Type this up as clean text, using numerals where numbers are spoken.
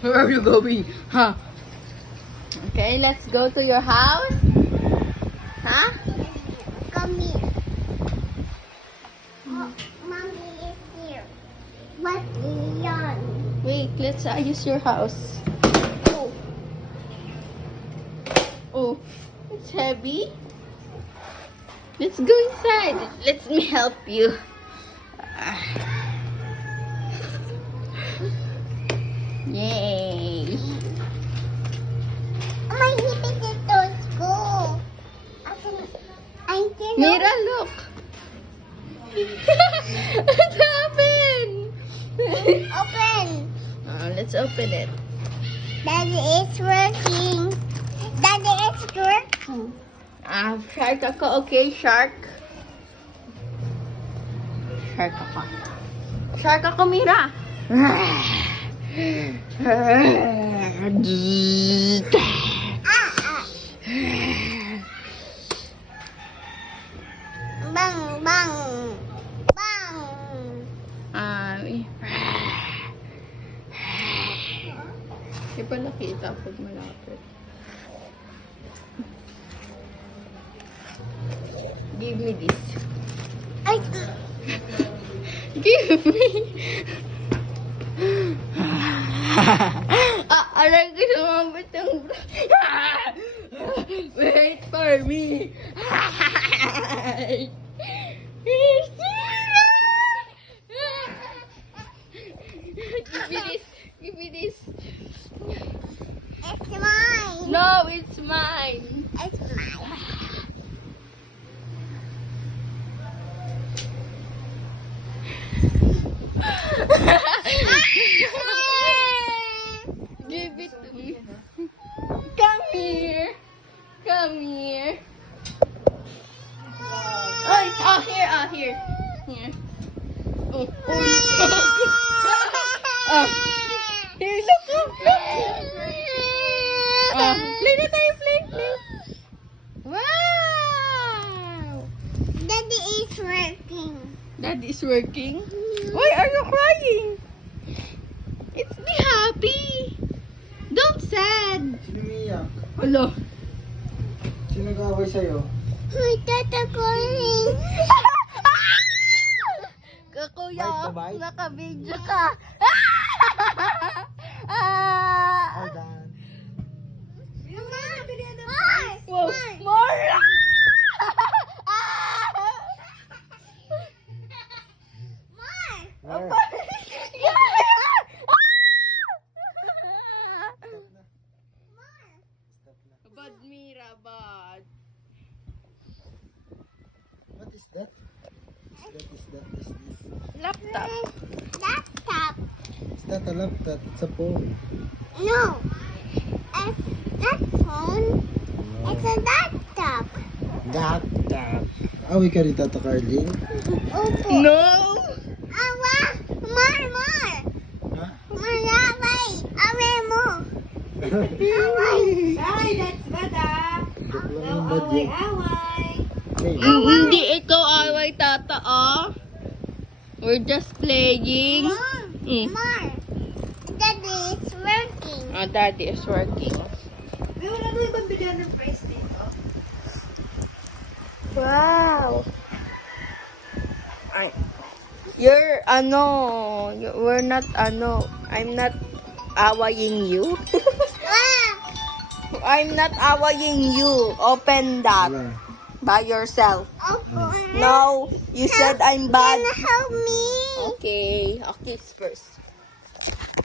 Where are you going? Huh? Okay, let's go to your house. Huh? Come here. Oh, Mommy is here. What Leon? Wait, let's use your house. Oh, Oh, it's heavy. Let's go inside. Let me help you. Yay. my potatoes go. I can Mira, look. What happened? open. Let's open it. Daddy is working. Daddy is working. Shark ako, okay, shark. Shark ako. Shark ako, Mira. Bang, bang. Bang. Hindi pa nakita pag malapit. Give me this. Ay, Give me. Aray ko sumambit yung wait for me. Give me this. Give me this. it's mine. No, it's mine. It's mine. Give it to me. Come here. Come here. Oh, here, here. Here. Oh, here, look. Play na tayo, play. Wow! Daddy is working. Daddy is working. Why are you crying? It's be happy. Don't sad. Sino umiiyak? Hello. Sino nag-aaway sa'yo? May tatakoy. Kuya, Bite to bite? naka-video ka. All done. Wow, more! Where? Bad Mira, bad. What is that? Is that this? Laptop. Laptop. Is that a laptop? It's a phone. No. It's not phone. It's a laptop. Laptop. Away ka rin, Tata Carly. Opo. No! Awa. More. Ha? Malaway. Awe mo. Away. Ay, that's bad ah. Joke lang No, yung bad yun. away. Hey, Hindi ikaw away, tata, ah. We're just playing. Mom. Mm. More. Daddy is working. Daddy is working. May wala na ibang bilhan ng price dito. Wow. We're not, I'm not awaying you. Ah. I'm not awaying you. Open that wala. by yourself. Opo. No, you said I'm bad. Can you help me? Okay, I'll kiss first.